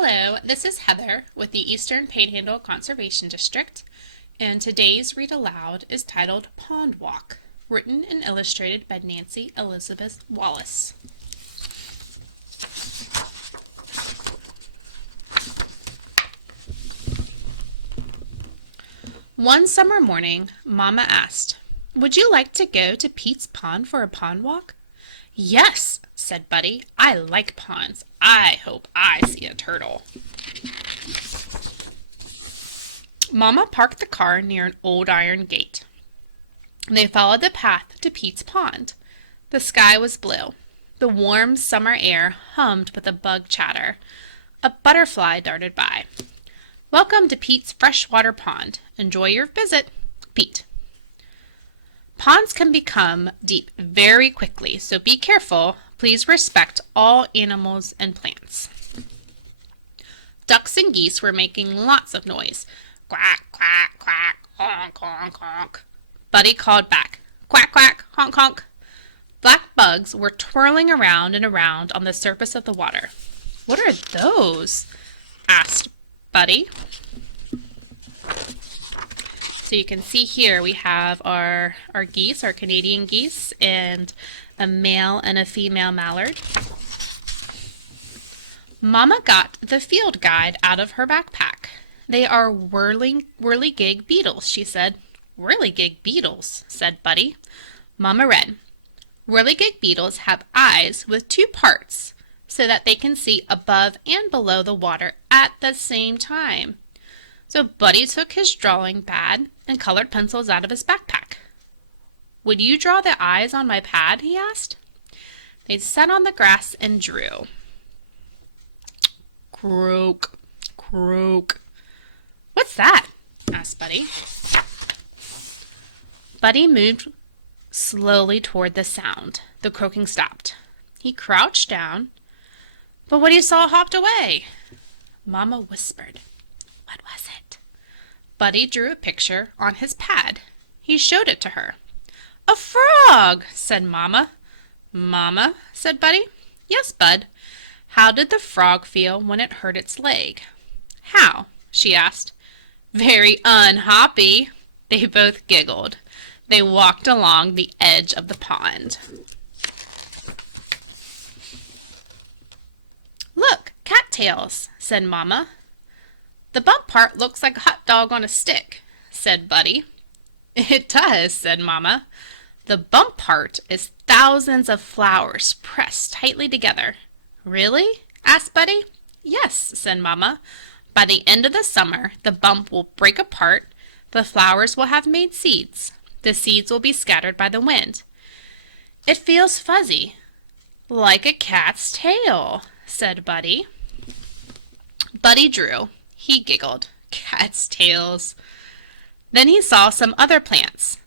Hello, this is Heather with the Eastern Panhandle Conservation District, and today's read aloud is titled Pond Walk, written and illustrated by Nancy Elizabeth Wallace. One summer morning, Mama asked, "Would you like to go to Pete's Pond for a pond walk?" "Yes," said Buddy. "I like ponds. I hope I see a turtle." Mama parked the car near an old iron gate. They followed the path to Pete's Pond. The sky was blue. The warm summer air hummed with a bug chatter. A butterfly darted by. "Welcome to Pete's freshwater pond. Enjoy your visit, Pete." Ponds can become deep very quickly, so be careful. Please respect all animals and plants. Ducks and geese were making lots of noise. Quack, quack, quack, honk, honk, honk. Buddy called back, quack, quack, honk, honk. Black bugs were twirling around and around on the surface of the water. "What are those?" asked Buddy. So you can see here we have our geese, our Canadian geese, and a male and a female mallard. Mama got the field guide out of her backpack. "They are whirligig beetles," she said. "Whirligig beetles," said Buddy. Mama read, "Whirligig beetles have eyes with two parts so that they can see above and below the water at the same time." So Buddy took his drawing pad and colored pencils out of his backpack. "Would you draw the eyes on my pad?" he asked. They sat on the grass and drew. "Croak, croak." "What's that?" asked Buddy. Buddy moved slowly toward the sound. The croaking stopped. He crouched down, but what he saw hopped away. Mama whispered, "What was it?" Buddy drew a picture on his pad. He showed it to her. "A frog," said Mama. "Mama," said Buddy. "Yes, Bud. How did the frog feel when it hurt its leg?" "How?" she asked. "Very unhappy." They both giggled. They walked along the edge of the pond. "Look, cattails," said Mama. "The bump part looks like a hot dog on a stick," said Buddy. "It does," said Mama. "The bump part is thousands of flowers pressed tightly together." "Really?" asked Buddy. "Yes," said Mama. "By the end of the summer, the bump will break apart. The flowers will have made seeds. The seeds will be scattered by the wind." "It feels fuzzy." "Like a cat's tail," said Buddy. Buddy drew. He giggled. Cat's tails. Then he saw some other plants.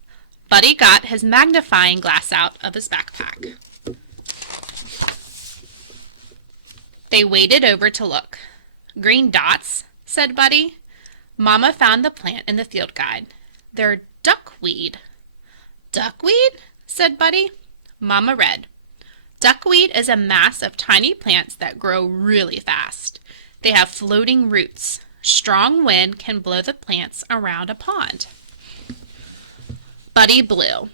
Buddy got his magnifying glass out of his backpack. They waded over to look. "Green dots," said Buddy. Mama found the plant in the field guide. "They're duckweed." "Duckweed?" said Buddy. Mama read, "Duckweed is a mass of tiny plants that grow really fast. They have floating roots. Strong wind can blow the plants around a pond." Buddy blew.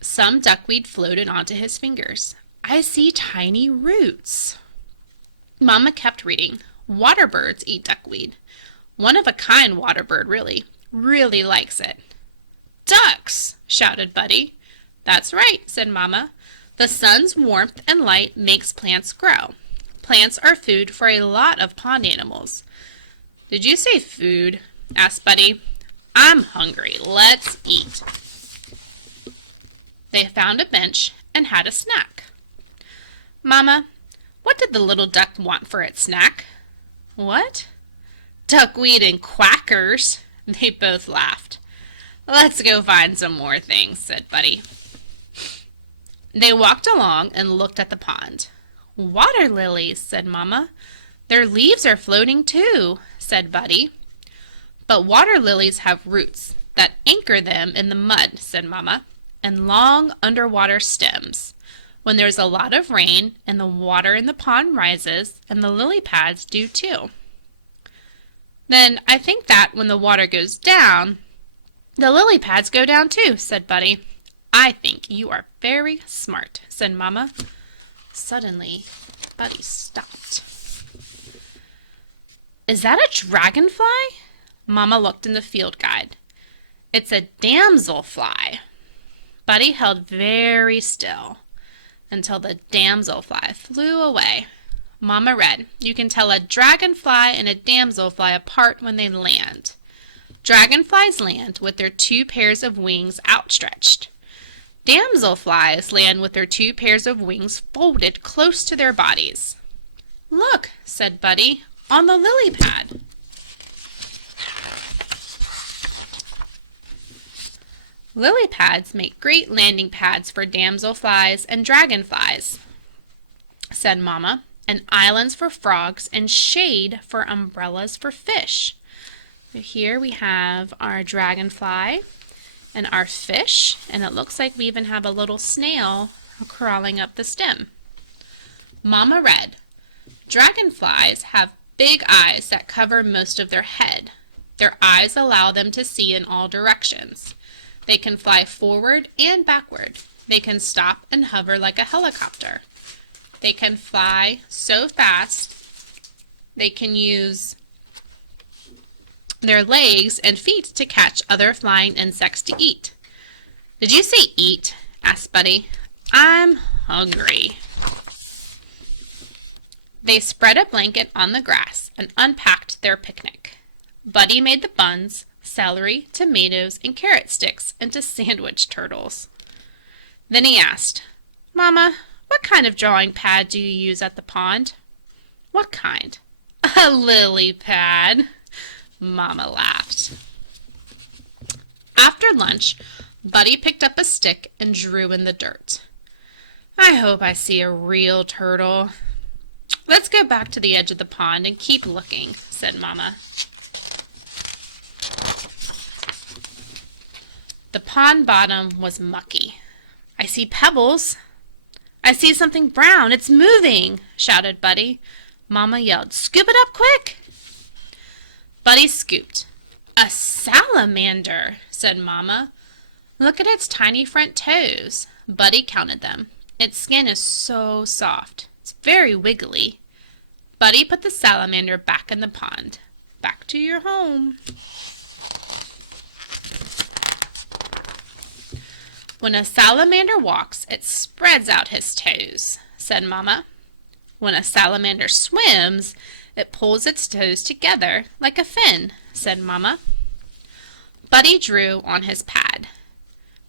Some duckweed floated onto his fingers. "I see tiny roots." Mama kept reading. "Water birds eat duckweed. One of a kind water bird really likes it." "Ducks!" shouted Buddy. "That's right," said Mama. "The sun's warmth and light makes plants grow. Plants are food for a lot of pond animals." "Did you say food?" asked Buddy. "I'm hungry. Let's eat." They found a bench and had a snack. "Mama, what did the little duck want for its snack?" "What?" "Duckweed and quackers." They both laughed. "Let's go find some more things," said Buddy. They walked along and looked at the pond. "Water lilies," said Mama. "Their leaves are floating too," said Buddy. "But water lilies have roots that anchor them in the mud," said Mama, "and long underwater stems. When there's a lot of rain and the water in the pond rises, and the lily pads do too." Then I think that when the water goes down, the lily pads go down too, said Buddy. I think you are very smart, said Mama. Suddenly, Buddy stopped. Is that a dragonfly? Mama looked in the field guide. It's a damselfly. Buddy held very still until the damselfly flew away. Mama read, you can tell a dragonfly and a damselfly apart when they land. Dragonflies land with their 2 pairs of wings outstretched. Damselflies land with their 2 pairs of wings folded close to their bodies. Look, said Buddy, on the lily pad. Lily pads make great landing pads for damselflies and dragonflies, said Mama, and islands for frogs and shade for umbrellas for fish. So here we have our dragonfly and our fish, and it looks like we even have a little snail crawling up the stem. Mama read, dragonflies have big eyes that cover most of their head. Their eyes allow them to see in all directions. They can fly forward and backward. They can stop and hover like a helicopter. They can fly so fast they can use their legs and feet to catch other flying insects to eat. Did you say eat? Asked Buddy. I'm hungry. They spread a blanket on the grass and unpacked their picnic. Buddy made the buns, celery, tomatoes, and carrot sticks into sandwich turtles. Then he asked, Mama, what kind of drawing pad do you use at the pond? What kind? A lily pad. Mama laughed. After lunch, Buddy picked up a stick and drew in the dirt. I hope I see a real turtle. Let's go back to the edge of the pond and keep looking, said Mama. The pond bottom was mucky. I see pebbles. I see something brown. It's moving, shouted Buddy. Mama yelled, Scoop it up quick. Buddy scooped. A salamander, said Mama. Look at its tiny front toes. Buddy counted them. Its skin is so soft. It's very wiggly. Buddy put the salamander back in the pond. Back to your home. When a salamander walks, it spreads out his toes, said Mama. When a salamander swims, it pulls its toes together like a fin, said Mama. Buddy drew on his pad.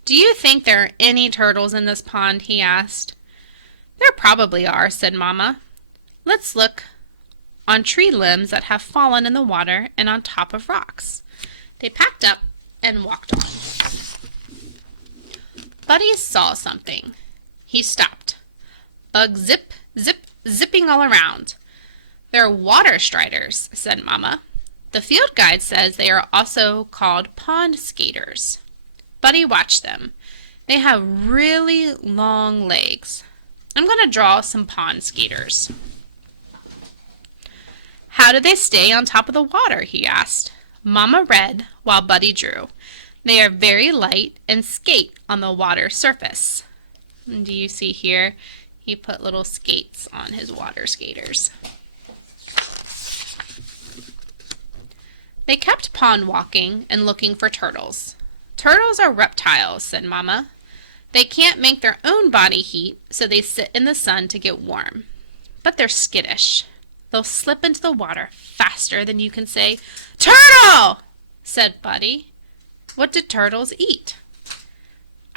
Do you think there are any turtles in this pond? He asked. There probably are, said Mama. Let's look on tree limbs that have fallen in the water and on top of rocks. They packed up and walked on. Buddy saw something. He stopped. Bugs zip, zip, zipping all around. They're water striders, said Mama. The field guide says they are also called pond skaters. Buddy watched them. They have really long legs. I'm going to draw some pond skaters. How do they stay on top of the water? He asked. Mama read while Buddy drew. They are very light and skate on the water surface. And do you see here? He put little skates on his water skaters. They kept pond walking and looking for turtles. Turtles are reptiles, said Mama. They can't make their own body heat, so they sit in the sun to get warm. But they're skittish. They'll slip into the water faster than you can say, Turtle! Said Buddy. What do turtles eat?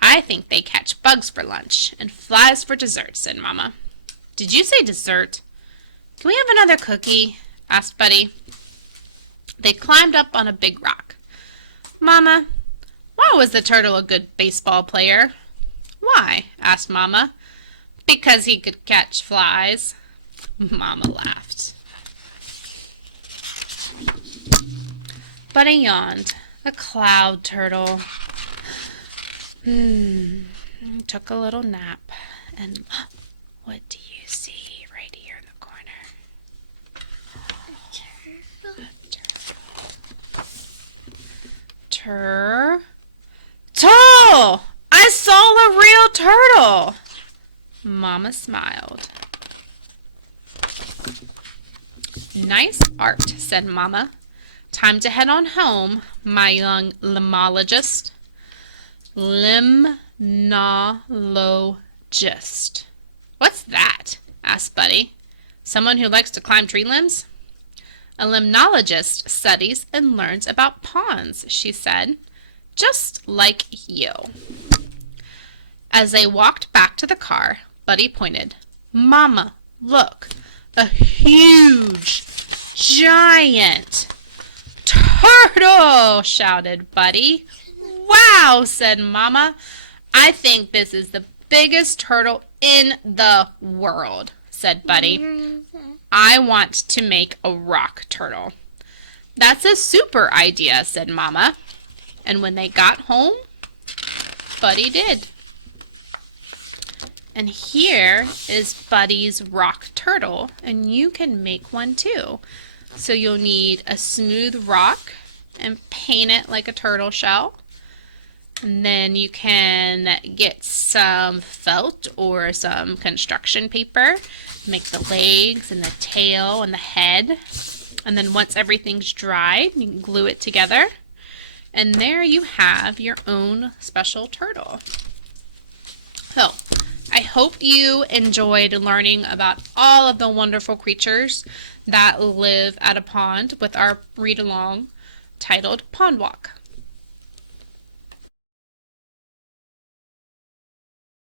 I think they catch bugs for lunch and flies for dessert, said Mama. Did you say dessert? Can we have another cookie? Asked Buddy. They climbed up on a big rock. Mama, why was the turtle a good baseball player? Why? Asked Mama. Because he could catch flies. Mama laughed. Buddy yawned. A cloud turtle. Took a little nap. And what do you see right here in the corner? A turtle. Turtle! I saw a real turtle! Mama smiled. Nice art, said Mama. Time to head on home, my young limnologist. Limnologist. What's that? Asked Buddy. Someone who likes to climb tree limbs? A limnologist studies and learns about ponds, she said. Just like you. As they walked back to the car, Buddy pointed. Mama, look. A huge, giant turtle, shouted Buddy. Wow, said Mama. I think this is the biggest turtle in the world, said Buddy. I want to make a rock turtle. That's a super idea, said Mama. And when they got home, Buddy did. And here is Buddy's rock turtle, and you can make one too. So you'll need a smooth rock and paint it like a turtle shell. And then you can get some felt or some construction paper, make the legs and the tail and the head. And then once everything's dried, you can glue it together. And there you have your own special turtle. So, I hope you enjoyed learning about all of the wonderful creatures that live at a pond with our read-along titled Pond Walk.